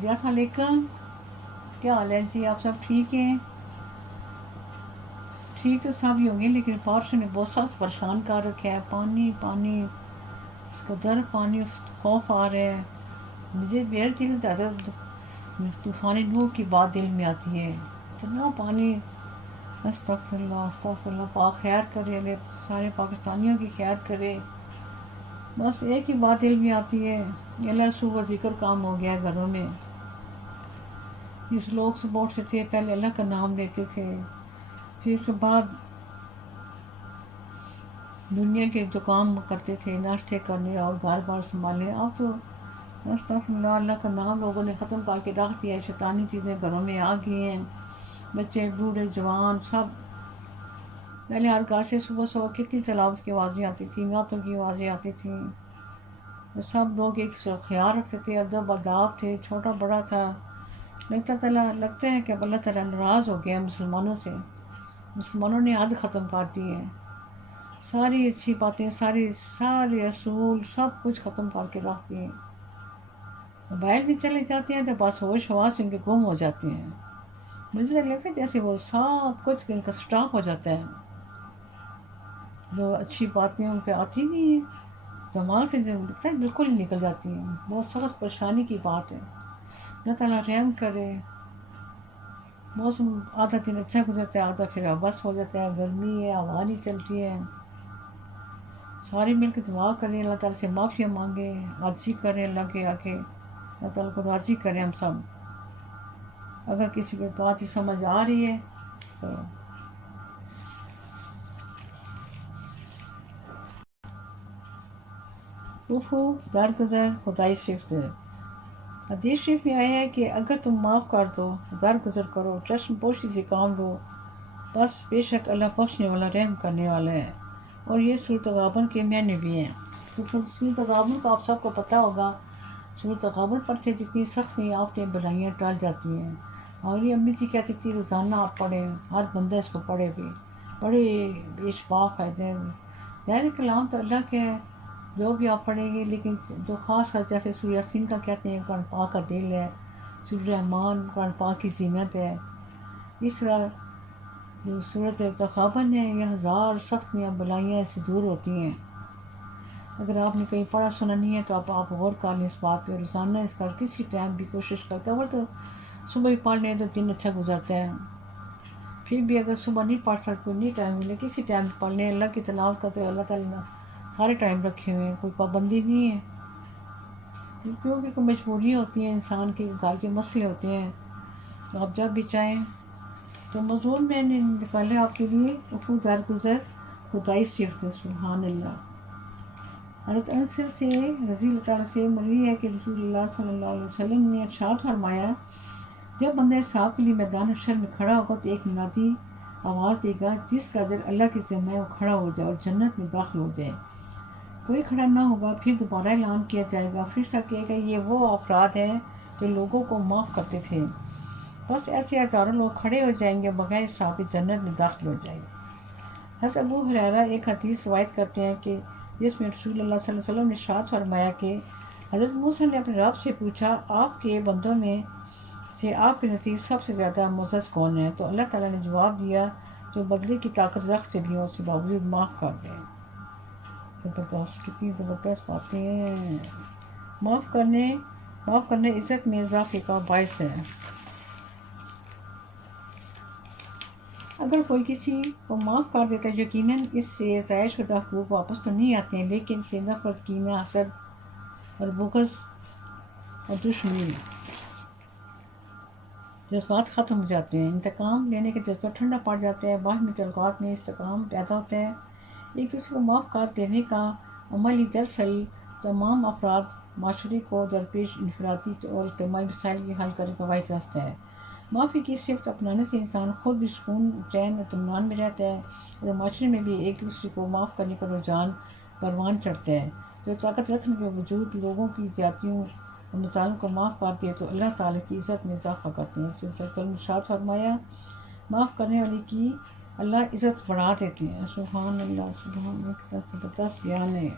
جی السلام علیکم. کیا حال ہے جی؟ آپ سب ٹھیک ہیں؟ ٹھیک تو سب ہی ہوں گے، لیکن بارش نے بہت سخت پریشان کر رکھا ہے. پانی پانی، اس کا در پانی، خوف آ رہا ہے مجھے. میرے دل زیادہ طوفان نوح کی بات دل میں آتی ہے. اتنا پانی. استغفر اللہ استغفر اللہ. پاک خیر کرے، سارے پاکستانیوں کی خیر کرے. بس ایک ہی بات دل میں آتی ہے، اللہ رسول کا ذکر کام ہو گیا ہے گھروں میں. جس لوگ سپورٹ سے تھے پہلے اللہ کا نام لیتے تھے، پھر اس کے بعد دنیا کے جو کام کرتے تھے، ناشتے کرنے اور گھر بار سنبھالنے، اب تو استغفر اللہ، اللہ کا نام لوگوں نے ختم کر کے رکھ دیا ہے. شیطانی چیزیں گھروں میں آ گئی ہیں. بچے بوڑھے جوان سب. پہلے ہر گھر سے صبح صبح کتنی تلاوت کی آوازیں آتی تھیں، نعتوں کی آوازیں آتی تھیں. سب لوگ ایک دوسرے کا خیال رکھتے تھے، ادب آداب تھے، چھوٹا بڑا تھا. لگتا ہے کہ اب اللہ تعالیٰ ناراض ہو گیا مسلمانوں سے. مسلمانوں نے حد ختم کر دی ہے. ساری اچھی باتیں، سارے اصول سب کچھ ختم کر کے رکھ دیے. موبائل بھی چلے جاتے ہیں تو بس ہوش حواس ان کے گم ہو جاتے ہیں. مجھے لگتا ہے جیسے وہ سب کچھ ان کا اسٹاپ ہو جاتا ہے. جو اچھی باتیں ان پہ آتی نہیں ہیں، دماغ سے لگتا ہے بالکل ہی نکل جاتی ہیں. بہت سخت پریشانی کی بات ہے. اللہ تعالیٰ رحم کرے. موسم آدھا دن اچھا گزرتا ہے، آدھا پھر بس ہو جاتا ہے. گرمی ہے، ہوا نہیں چلتی ہے. سارے مل کے دعا کریں، اللہ تعالیٰ سے معافیا مانگیں، عاجزی کریں اللہ کے آگے. اللہ تعالیٰ کو راضی کریں ہم سب. اگر کسی کو بات ہی سمجھ آ رہی ہے تو درگزر خدائی صرف ہے. حدیث شریف میں آیا ہے کہ اگر تم معاف کر دو، درگزر کرو، چشم پوشی سے کام لو، بس بے شک اللہ بخشنے والا رحم کرنے والا ہے. اور یہ صورت غابن کے معنی بھی ہیں. صورت غابن کا آپ سب کو پتہ ہوگا. صورت غابن پر سے جتنی سخت آفتیں بلائیاں ٹال جاتی ہیں. اور یہ امی جی کہتی تھی روزانہ آپ پڑھیں، ہر بندہ اس کو پڑھے بھی. بڑے بے شمار فائدے ہیں. ظاہر کلام تو اللہ کے ہے، جو بھی آپ پڑھیں گے، لیکن جو خاص ہے جیسے سورہ یاسین کا کہتے ہیں قرآن پاک کا دل ہے، سورہ رحمان قرآن پاک کی زینت ہے. اس طرح جو صورت تغابن ہے، یہ ہزار سختیاں بلائیاں سے دور ہوتی ہیں. اگر آپ نے کہیں پڑھا سنا نہیں ہے تو آپ غور کر لیں اس بات پہ. روزانہ اس کا کسی ٹائم بھی کوشش کرتا ہے. تو صبح ہی پڑھ لیں تو دن اچھا گزرتا ہے. پھر بھی اگر صبح نہیں پڑھ سکتے، نہیں ٹائم ملے، کسی ٹائم پڑھ لیں. اللہ کی تلاوت کرتے اللہ تعالیٰ نے سارے ٹائم رکھے ہوئے ہیں، کوئی پابندی نہیں ہے. کیونکہ کوئی مجبوریاں ہوتی ہیں، انسان کے گھر کے مسئلے ہوتے ہیں. تو آپ جب بھی چاہیں تو مضمون میں نے نکالے آپ کے لیے. درگزر خدائی صرف ہے. سبحان اللہ. حضرت انس سے رضی اللہ تعالیٰ سے مروی ہے کہ رسول اللہ صلی اللہ علیہ وسلم نے ارشاد فرمایا، جب بندہ صاحب کے لیے میدان حشر میں کھڑا ہوگا تو ایک منادی آواز دے گا، جس کا اجر اللہ کے ذمہ ہے وہ کھڑا ہو جائے اور جنت میں داخل ہو جائے. کوئی کھڑا نہ ہوگا. پھر دوبارہ اعلان کیا جائے گا. پھر سب کہے گا یہ وہ افراد ہیں جو لوگوں کو معاف کرتے تھے. بس ایسے ہزاروں لوگ کھڑے ہو جائیں گے، بغیر حساب جنت میں داخل ہو جائیں گے. حضرت ابو ہریرہ ایک حدیث روایت کرتے ہیں کہ جس میں رسول اللہ صلی اللہ علیہ وسلم نے ارشاد فرمایا کہ حضرت موسیٰ نے اپنے رب سے پوچھا، آپ کے بندوں میں سے آپ کے نزدیک سب سے زیادہ معزز کون ہے؟ تو اللہ تعالیٰ نے جواب دیا، جو بدلے کی طاقت رکھ سے بھی ہو، اس کے باوجود معاف کر دیں. زبردست، کتنی زبردست باتیں ہیں. معاف کرنے عزت میں اضافے کا باعث ہے. اگر کوئی کسی کو معاف کر دیتا ہے، یقیناً اس سے ضائع شدہ حقوق واپس تو نہیں آتے ہیں، لیکن اس سے نفرت، کینہ، حسد اور بغض اور دشمنی جذبات ختم ہو جاتے ہیں. انتقام لینے کے جذبات ٹھنڈا پڑ جاتا ہے. باہمی تعلقات میں استحکام پیدا ہوتا ہے. ایک دوسرے کو معاف کر دینے کا عمل ہی دراصل تمام افراد معاشرے کو درپیش انفرادی اور اجتماعی مسائل کے حل کرنے کا واحد راستہ ہے. معافی کی صفت اپنانے سے انسان خود بھی سکون، چین اور اطمینان میں رہتا ہے، اور معاشرے میں بھی ایک دوسرے کو معاف کرنے کا رجحان پروان چڑھتا ہے. جو طاقت رکھنے کے باوجود لوگوں کی زیادتیوں اور مظالم کو معاف کرتے ہیں تو اللہ تعالیٰ کی عزت میں اضافہ کرتے ہیں. ارشاد فرمایا، معاف کرنے والے کی اللہ عزت بڑھا دیتے ہیں. سبحان اللہ، سبحان اللہ، کتنا زبردست بیان ہے.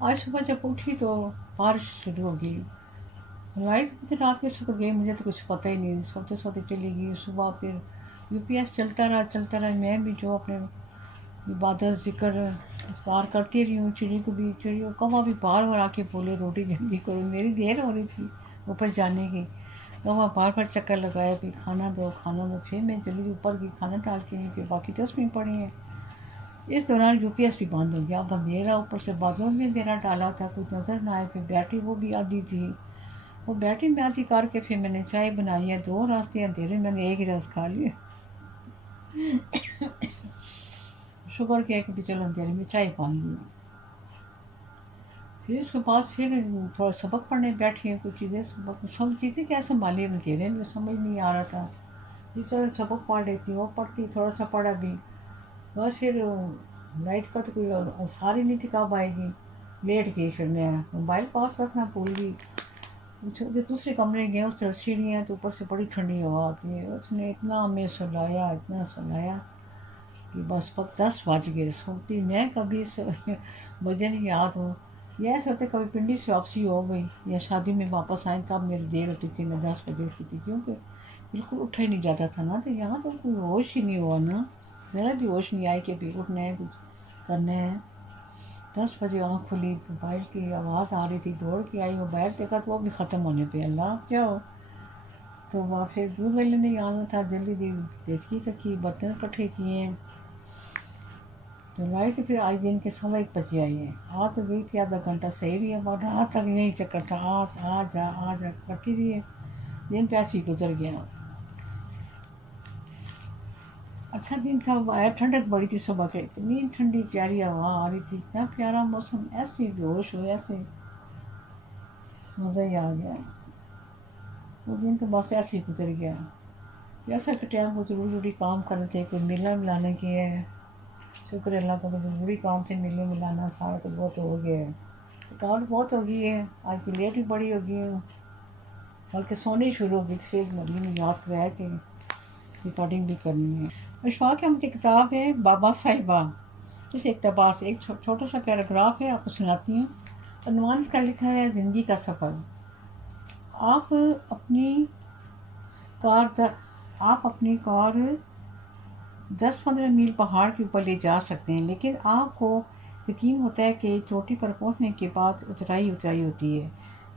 آج صبح جب اٹھی تو بارش شروع ہو گئی. لائٹ مجھے رات کے سو گئی, مجھے تو کچھ پتہ ہی نہیں, سوتے سوتے چلی گئی. صبح پھر یو پی ایس چلتا رہا. میں بھی جو اپنے عبادت ذکر اذکار کرتی رہی ہوں. چڑی کو کوا بھی بار بار آ کے بولے روٹی جلدی کرو, میری دیر ہو رہی تھی اوپر جانے کی. کوا بار بار چکر لگایا کہ کھانا دو. پھر میں جلدی اوپر کی کھانا ڈال کے نہیں, پھر باقی 10 منٹ پڑی ہیں. اس دوران یو پی ایس بھی بند ہو گیا. اب اندھیرا, اوپر سے بادلوں میں اندھیرا ڈالا تھا, کچھ نظر نہ آئے. پھر بیٹری وہ بھی آدھی تھی. وہ بیٹری میں آدھی کر کے پھر میں نے چائے بنائی ہے. 2 راستے اندھیرے میں نے ایک ہی رس کھا لیا. شوگر کیا کہ چلو اندھیرے میں چائے پانی لی. پھر اس کے بعد پھر تھوڑا سبق پڑھنے بیٹھی ہیں. کچھ چیزیں سب چیزیں کیا سنبھالی اندھیرے میں سمجھ نہیں آ رہا تھا. یہ چلو سبق پڑھ لیتی, وہ پڑھتی, تھوڑا سا پڑھا بھی. بس پھر لائٹ کا تو کوئی اثار ہی نہیں تھی کب آئے گی. لیٹ گئی. پھر میں موبائل پاس رکھنا بھول گئی. جو دوسرے کمرے گئے اس طرف سیڑھیاں, تو اوپر سے بڑی ٹھنڈی ہوا آتی ہے. اس نے اتنا ہمیں سلایا کہ بس 10 بج گئے. سوتی میں کبھی مجھے نہیں یاد ہو. یہ ایسے ہوتے کبھی پنڈی سے واپسی ہو گئی یا شادی میں واپس آئیں تب میری دیر ہوتی تھی. میں 10 بجے اٹھتی تھی کیونکہ بالکل اٹھا ہی نہیں جاتا تھا نا. تو یہاں تو کوئی ہوش ہی نہیں ہوا نا, ذرا بھی ہوش نہیں آئی کہ بھی اٹھنا ہے کچھ کرنا ہے. 10 بجے آنکھ کھلی, موبائل کی آواز آ رہی تھی. دوڑ کے آئی, موبائل دیکھا تو وہ بھی ختم ہونے پہ. اللہ کیا ہو. تو وہاں پھر دودھ والے نہیں آنا تھا. جلدی دیچکی رکھی, برتن کٹھے کیے. تو لائٹ پھر آئی دن کے 1:15 آئی ہے. آ تو گئی تھی آدھا گھنٹہ صحیح بھی ہے, بٹ رات تک یہی چکر تھا. آ جا کرتی رہی ہے. دن پہ ایسے ہی گزر گیا. اچھا دن تھا. ٹھنڈک بڑی تھی صبح کے, اتنی ٹھنڈی پیاری ہوا آ رہی تھی. اتنا پیارا موسم, ایسے بیہوش ہو, ایسے مزہ ہی آ گیا. وہ دن تو بس ایسے ہی گزر گیا. جیسا کہ ٹائم کو ضروری کام کرنے تھے, کوئی میلہ ملانے کی ہے. شکر اللہ کا ضروری کام تھے میلے ملانا. سارا تو بہت ہو گیا ہے, تھکاوٹ بہت ہو گئی ہے. آج کی لیٹ بھی بڑی ہو گئی ہے, بلکہ سونی شروع ہو گئی. پھر مدی نے یاد کرایا کہ ریکارڈنگ بھی کرنی ہے. اشفاق احمد کی کتاب ہے بابا صاحبہ. اس اقتباس ایک چھوٹا سا پیراگراف ہے, آپ کو سناتی ہوں. عنوان اس کا لکھا ہے زندگی کا سفر. آپ اپنی کار 10-15 میل پہاڑ کے اوپر لے جا سکتے ہیں, لیکن آپ کو یقین ہوتا ہے کہ چوٹی پر پہنچنے کے بعد اترائی ہوتی ہے.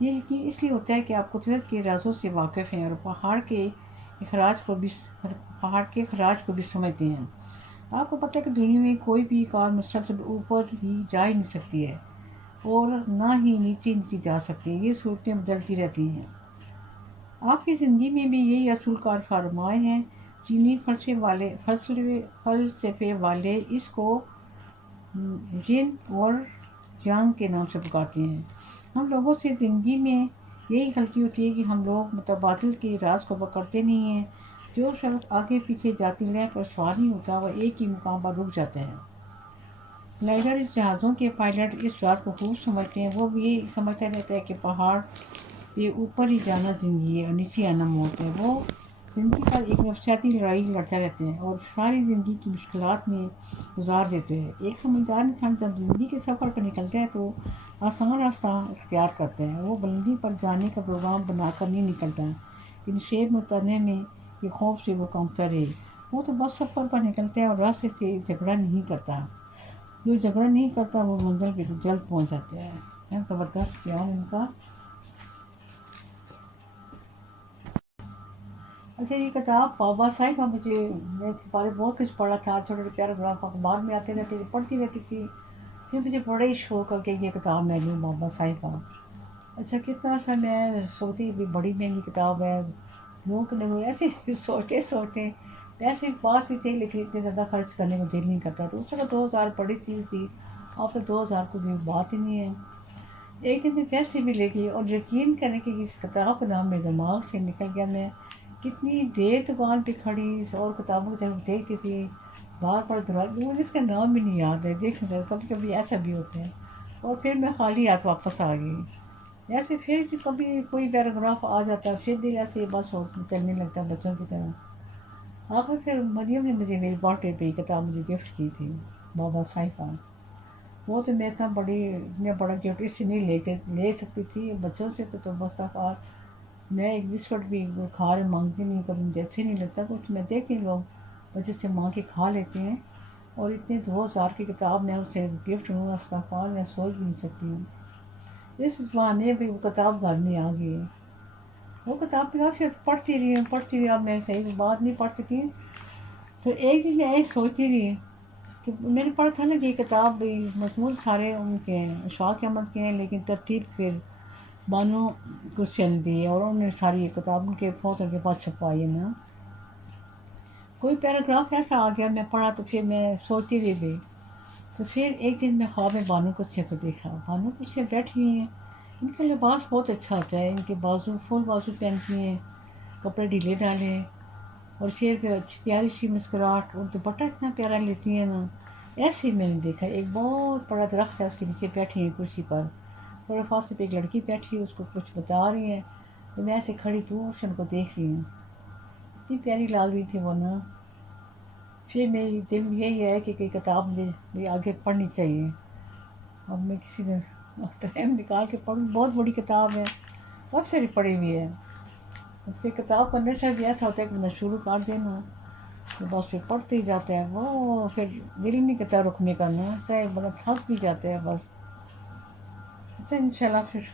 یہ یقین اس لیے ہوتا ہے کہ آپ قدرت کے رازوں سے واقف ہیں اور پہاڑ کے اخراج کو بھی سمجھتے ہیں. آپ کو پتہ ہے کہ دنیا میں کوئی بھی کار مسلسل اوپر ہی جا ہی نہیں سکتی ہے اور نہ ہی نیچے جا سکتی ہے. یہ صورتیں بدلتی رہتی ہیں. آپ کی زندگی میں بھی یہی اصول کار فرمائے ہیں. چینی فلسفے والے اس کو یین اور یانگ کے نام سے پکارتے ہیں. ہم لوگوں سے زندگی میں یہی غلطی ہوتی ہے کہ ہم لوگ متبادل کے راز کو پکڑتے نہیں ہیں. جو شخص آگے پیچھے جاتی لے پر سوار نہیں ہوتا وہ ایک ہی مقام پر رک جاتا ہے. لائڈر جہازوں کے پائلٹ اس راز کو خوب سمجھتے ہیں. وہ بھی یہ سمجھتا رہتا ہے کہ پہاڑ یہ اوپر ہی جانا زندگی ہے اور نیچے آنا موت ہے. وہ زندگی پر ایک نفسیاتی لڑائی لڑتے رہتے ہیں اور ساری زندگی کی مشکلات میں گزار دیتے ہیں. ایک سمجھدار انسان جب زندگی کے سفر پر نکلتا ہے تو آسان راستہ اختیار کرتا ہے. وہ بلندی پر جانے کا پروگرام بنا کر نہیں نکلتا. ان شیر متنے میں یہ خوف سے وہ کمتا رہے. وہ تو بس سفر پر نکلتا ہے اور راستے سے جھگڑا نہیں کرتا. جو جھگڑا نہیں کرتا وہ منزل پہ جلد پہنچ جاتا ہے. زبردست بیان ان کا. اچھا یہ کتاب بابا صاحبہ, میں اس بارے بہت کچھ پڑھا تھا. چھوٹے پیراگراف اخبار میں آتے رہتے تھے, پڑھتی رہتی تھی. پھر مجھے بڑے ہی شوق ہو کہ یہ کتاب میں لوں, بابا صاحبہ. اچھا کتنا سا میں سوچتی بھی بڑی مہنگی کتاب ہے. لوگ ایسے سوچتے پیسے پاس بھی تھے لیکن اتنے زیادہ خرچ کرنے کو دل نہیں کرتا. تو اس وقت 2000 بڑی چیز تھی. اب تو 2000 کو بھی بات ہی نہیں ہے. ایک دن میں پیسے بھی لے گئی اور یقین کرنے کہ اس کتاب کا نام میرے دماغ سے نکل گیا. میں کتنی دیر دکان پہ کھڑی اور کتابوں کی طرف دیکھتی تھی. بار بار مجھے اس کا نام بھی نہیں یاد ہے. دیکھ کبھی کبھی ایسا بھی ہوتا ہے. اور پھر میں خالی ہاتھ واپس آ گئی. ایسے پھر کبھی کوئی پیراگراف آ جاتا ہے, پھر دل ایسے بس چلنے لگتا ہے بچوں کی طرح. پھر مریم نے مجھے میری برتھ ڈے پہ یہ کتاب مجھے گفٹ کی تھی, بابا صاحبہ. وہ تو میں اتنا بڑا گفٹ اس سے نہیں لے سکتی تھی بچوں سے تو بس تھا میں ایک بسکٹ بھی کھا رہے مانگتی نہیں، کبھی مجھے اچھے نہیں لگتا کچھ، میں دیکھتی ہوں لوگ بچے سے مانگ کے کھا لیتے ہیں، اور اتنے 2000 کی کتاب میں اسے گفٹ ہوں استغفار میں سوچ بھی نہیں سکتی ہوں۔ اس بہانے بھی وہ کتاب گھر میں آ گئی ہے، وہ کتاب بھی کافی پڑھتی رہی، اب میں صحیح بات نہیں پڑھ سکی، تو ایک دن میں ایسے سوچتی رہی کہ میں نے پڑھا تھا نا کہ یہ کتاب بھی مضمون سارے ان کے ہیں اشفاق احمد کے ہیں، لیکن ترتیب پھر بانو کوشچن دی اور انہوں نے ساری یہ کتاب ان کے فوتوں کے بعد چھپوائی ہے نا۔ کوئی پیراگراف ایسا آ گیا میں پڑھا تو پھر میں سوچتی رہ گئی، تو پھر ایک دن میں خواب میں بانو کچھے کو دیکھا، بانو کچھے بیٹھی ہوئی ہیں، ان کا لباس بہت اچھا ہوتا ہے، ان کے بازو فل بازو پہنتی ہیں، کپڑے ڈھیلے ڈالے، اور شیر پہ اچھی پیاری سی مسکراہٹ، اور دوپٹہ اتنا پیارا لیتی ہیں نا۔ ایسے ہی میں نے دیکھا ایک بہت بڑا درخت ہے، اس کے نیچے بیٹھی ہیں کرسی پر، تھوڑے فاصلے پہ ایک لڑکی بیٹھی ہے، اس کو کچھ بتا رہی ہے، تو میں ایسے کھڑی دور سے ان کو دیکھ رہی ہوں، اتنی پیاری لگ رہی تھی وہ نا۔ پھر میری دل میں یہی ہے کہ کتاب مجھے آگے پڑھنی چاہیے، اب میں کسی دن ٹائم نکال کے پڑھوں، بہت بڑی کتاب ہے، بہت ساری پڑھی ہوئی ہے، پھر کتاب کا نشہ بھی ایسا ہوتا ہے کہ میں شروع کر دینا تو بس پھر پڑھتے ہی جاتے ہیں، وہ پھر دل ہی نہیں کرتا رکنے کا نا، چاہے بڑا تھک بھی جاتے ہیں بس، اچھا انشاءاللہ پھر شروع